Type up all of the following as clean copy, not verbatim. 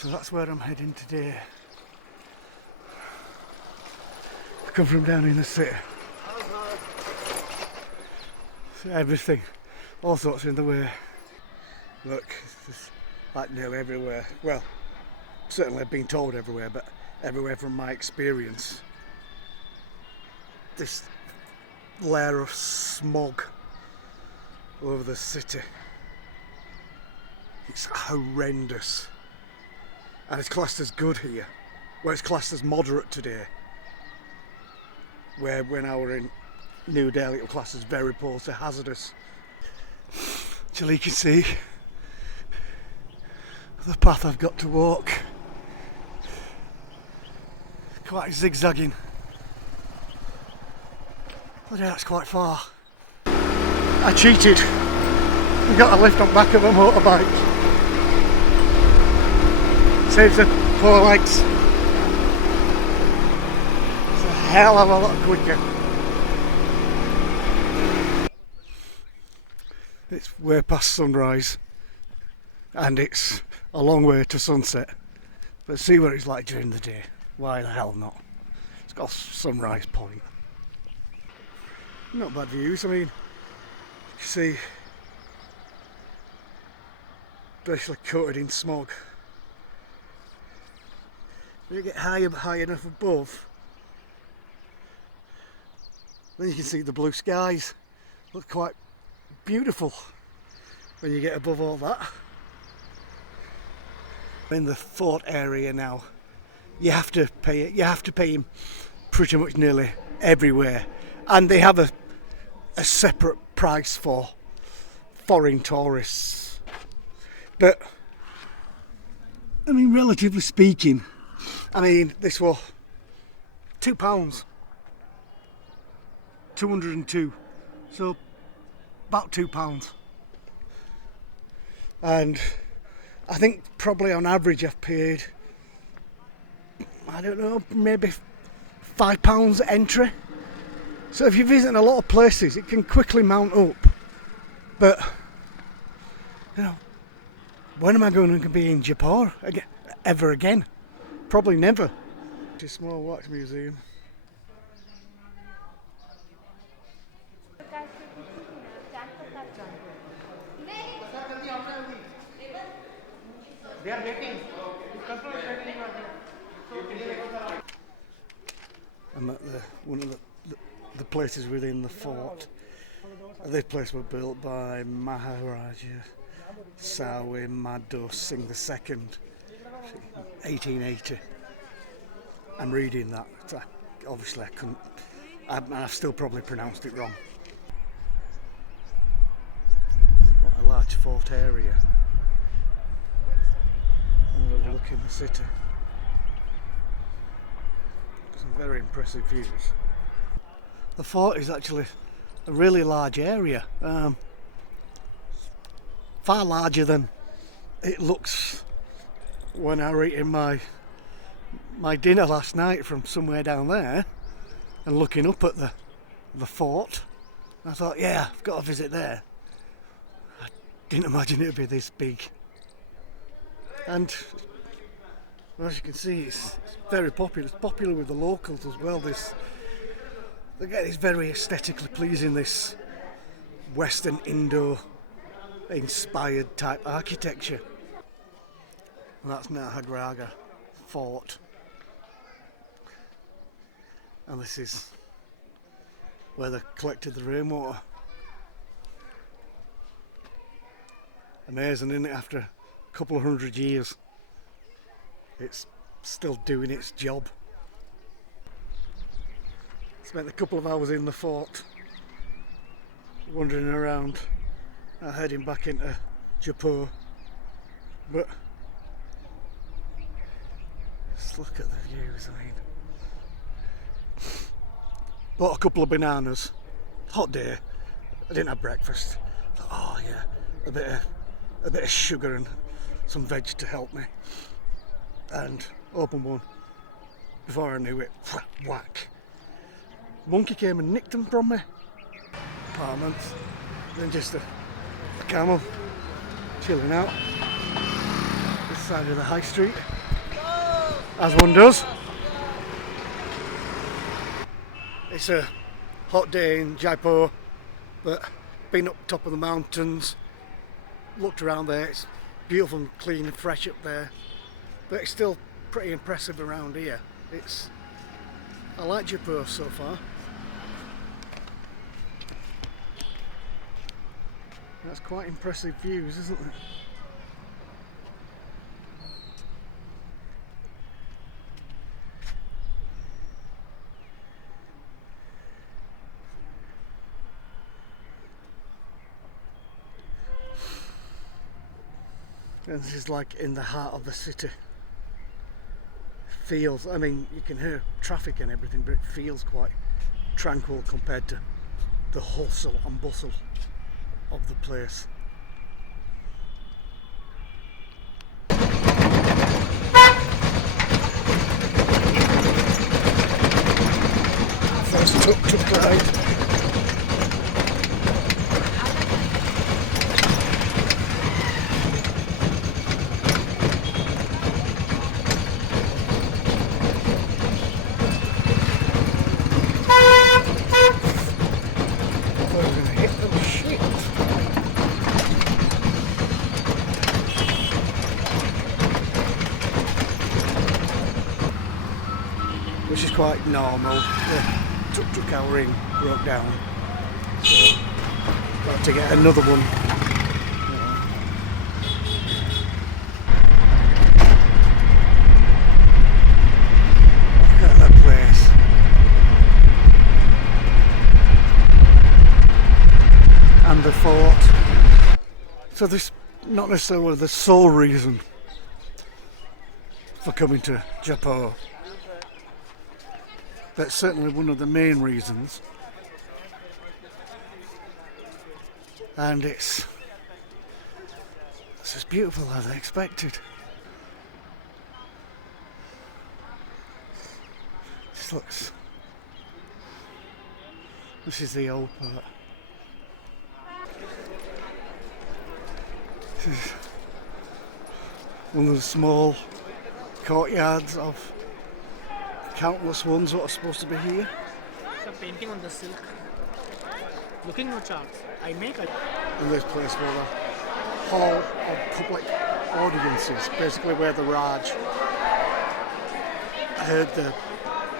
So that's where I'm heading today. I come from down in the city. So everything, all sorts in the way. Look, it's just like nearly everywhere. Well, certainly I've been told everywhere, but everywhere from my experience. This layer of smog over the city. It's horrendous. And it's classed as good here. Well, it's classed as moderate today. Where when I were in New Delhi, it was classed as very poor to hazardous. Actually, you can see the path I've got to walk. Quite zigzagging. But yeah, that's quite far. I cheated. I got a lift on back of a motorbike. Saves the poor legs. It's a hell of a lot quicker. It's way past sunrise and it's a long way to sunset. But see what it's like during the day. Why the hell not? It's got a sunrise point. Not bad views, I mean, you see, basically coated in smog. When you get high enough above, then you can see the blue skies. Look quite beautiful when you get above all that. In the fort area now, you have to pay him pretty much nearly everywhere, and they have a separate price for foreign tourists. But I mean, relatively speaking, I mean, this was £2, 202, so about £2. And I think probably on average I've paid, I don't know, maybe £5 entry. So if you're visiting a lot of places, it can quickly mount up. But, you know, when am I going to be in Jaipur ever again? Probably never. It's a small wax museum. They are waiting. I'm at one of the places within the fort. This place was built by Maharaja Sawi Madho Singh II, 1880. I'm reading that. Obviously I couldn't, I've still probably pronounced it wrong. Quite a large fort area. Overlooking the city. Some very impressive views. The fort is actually a really large area, far larger than it looks when I was eating my dinner last night from somewhere down there and looking up at the fort. I thought, yeah, I've got to visit there. I didn't imagine it would be this big. And as you can see, it's very popular. It's popular with the locals as well. They get this very aesthetically pleasing, this Western Indo-inspired type architecture. And that's Nahagaraga Fort. And this is where they collected the rainwater. Amazing, isn't it? After a couple of 100 years, it's still doing its job. Spent a couple of hours in the fort, wandering around, heading back into Jaipur. But just look at the views. I mean, bought a couple of bananas. Hot day. I didn't have breakfast. Thought, oh yeah, a bit of sugar and some veg to help me. And opened one. Before I knew it, whack. Monkey came and nicked them from me. Apartments. Then just a camel chilling out. It's side of the high street, as one does. It's a hot day in Jaipur, but been up top of the mountains, looked around there, it's beautiful and clean and fresh up there, but it's still pretty impressive around here. I like Jaipur so far. That's quite impressive views, isn't it? And this is like in the heart of the city. Feels, I mean, you can hear traffic and everything, but it feels quite tranquil compared to the hustle and bustle of the place. First tuk-tuk ride. Which is quite normal. The tuk-tuk our ring broke down, so got to get another one. Look at that place. And the fort. So this not necessarily the sole reason for coming to Jaipur, but certainly one of the main reasons. And it's as beautiful as I expected. This is the old part. This is one of the small courtyards of countless ones that are supposed to be here. It's a painting on the silk. Looking no charts. I make a... And this place was a hall of public audiences, basically where the Raj heard the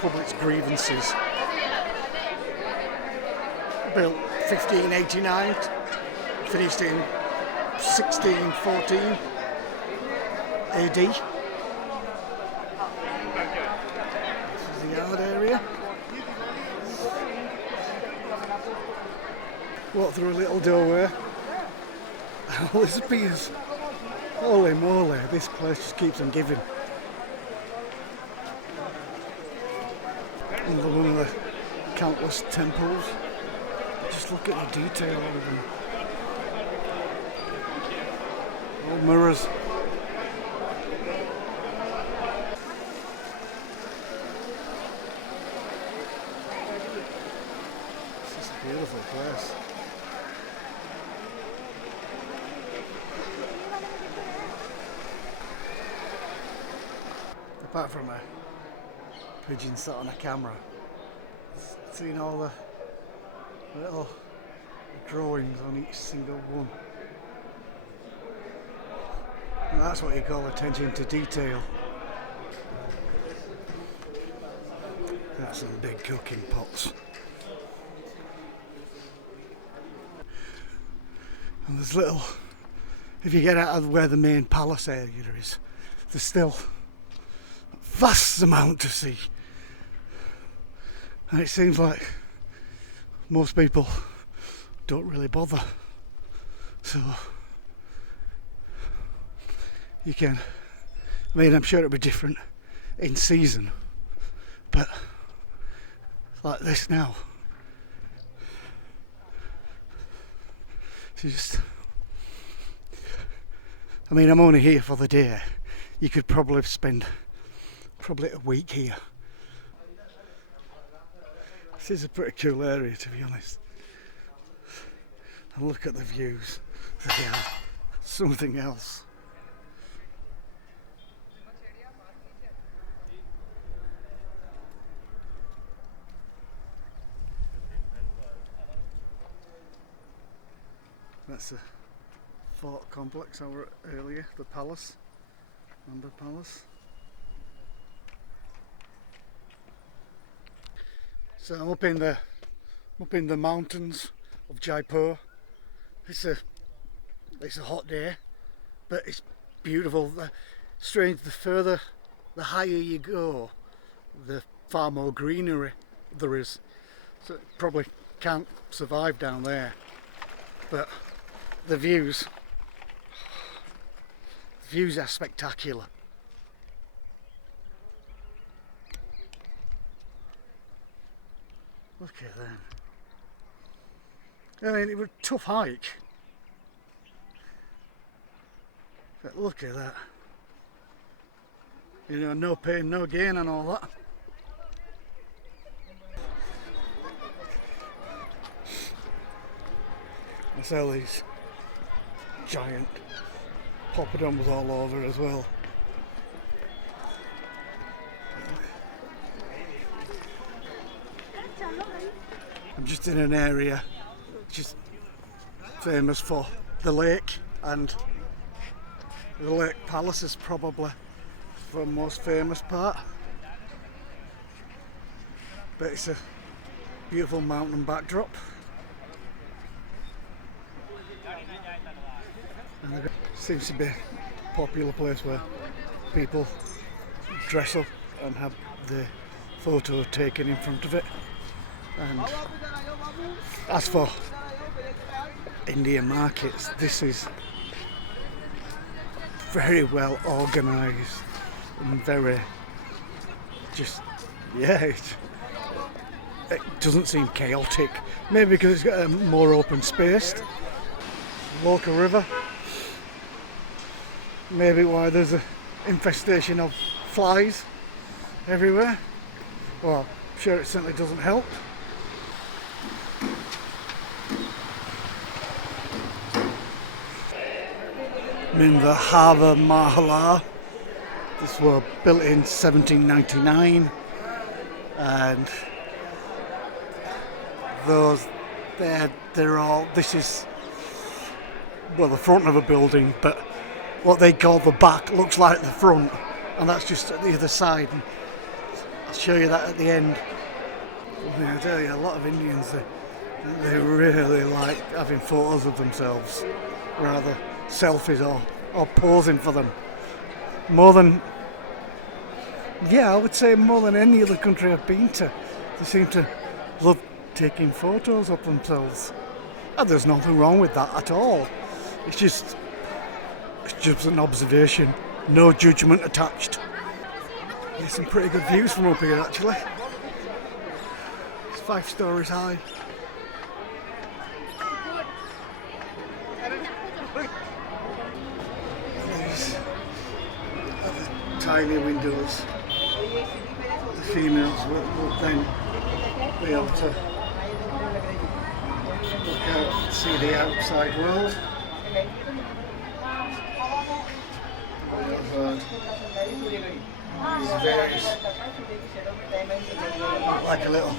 public's grievances. Built 1589, finished in 1614 AD. This is the yard area. Walk through a little doorway. All this beers. Holy moly, this place just keeps on giving. Another one of the countless temples. Just look at the detail of them. All mirrors. This is a beautiful place. Apart from a pigeon sat on a camera, seeing all the little drawings on each single one. And that's what you call attention to detail. That's some big cooking pots. And there's little, if you get out of where the main palace area is, there's still a vast amount to see. And it seems like most people don't really bother. So you can, I mean, I'm sure it'll be different in season, but like this now, it's just, I mean, I'm only here for the day. You could probably spend a week here. This is a pretty cool area, to be honest. And look at the views. They are something else. That's the fort complex over earlier, the palace, Amber Palace. So I'm up in the mountains of Jaipur. It's a hot day, but it's beautiful. Strange, the higher you go, the far more greenery there is. So it probably can't survive down there. But the views are spectacular. Look at them. I mean, it was a tough hike. But look at that. You know, no pain, no gain and all that. I saw these giant poppadoms all over as well. I'm just in an area just famous for the lake, and the Lake Palace is probably the most famous part. But it's a beautiful mountain backdrop. And it seems to be a popular place where people dress up and have the photo taken in front of it. And as for Indian markets, this is very well organised and very it doesn't seem chaotic. Maybe because it's got a more open space. Local river. Maybe why there's an infestation of flies everywhere. Well, I'm sure it certainly doesn't help. I'm in the Harbour Mahalla. This was built in 1799, and they're all, this is, well, the front of a building, but what they call the back looks like the front, and that's just at the other side. And I'll show you that at the end. I tell you, a lot of Indians, they really like having photos of themselves, rather selfies or posing for them. More than, I would say more than any other country I've been to. They seem to love taking photos of themselves. And there's nothing wrong with that at all. It's just an observation, no judgment attached. There's some pretty good views from up here actually. It's 5 stories high. These are the tiny windows. The females will then be able to look out and see the outside world. Like a little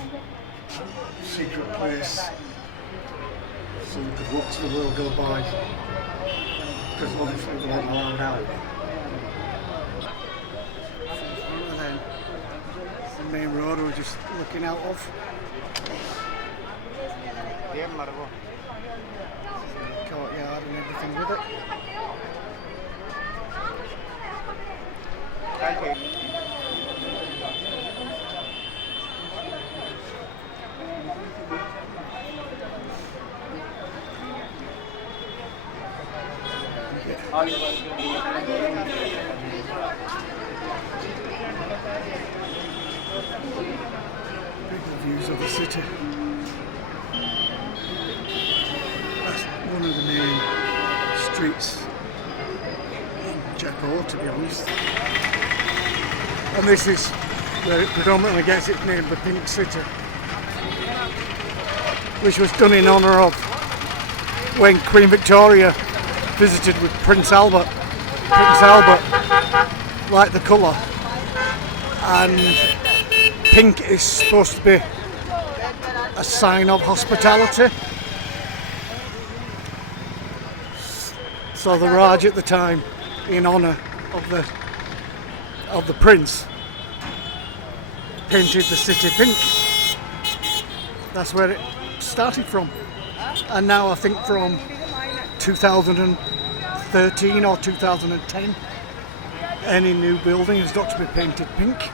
secret place, so you could watch the world go by, because obviously we weren't allowed out. And then the main road we're just looking out of. The courtyard and everything with it. Beautiful views of the city. That's one of the main streets in Jaipur, to be honest. And this is where it predominantly gets its name, the Pink City, which was done in honour of when Queen Victoria visited with Prince Albert. Prince Albert liked the colour, and pink is supposed to be a sign of hospitality. So the Raj at the time, in honour of the prince, painted the city pink. That's where it started from. And now I think from 2013 or 2010, any new building has got to be painted pink.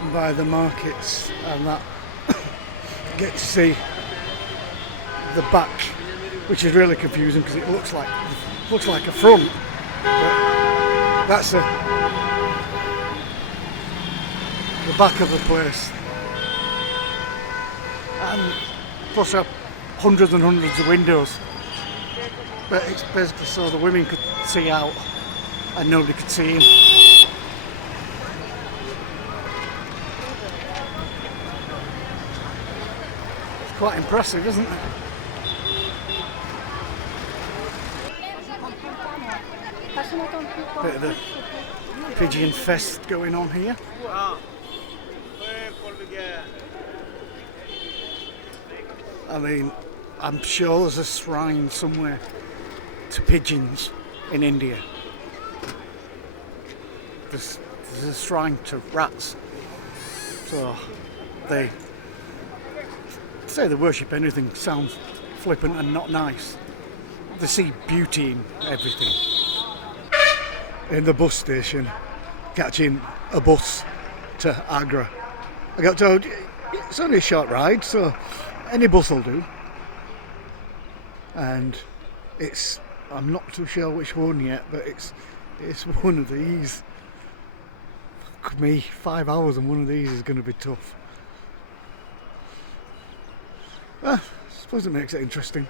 And by the markets and that, get to see the back, which is really confusing because it looks like a front. But that's the back of the place. And plus hundreds and hundreds of windows. But it's basically so the women could see out and nobody could see in. It's quite impressive, isn't it? Bit of the pigeon fest going on here. I mean, I'm sure there's a shrine somewhere to pigeons in India. There's a shrine to rats. So they say they worship anything sounds flippant and not nice. They see beauty in everything. In the bus station, catching a bus to Agra. I got told it's only a short ride, so any bus will do. And I'm not too sure which one yet, but it's one of these. For me, 5 hours on one of these is going to be tough. I suppose it makes it interesting.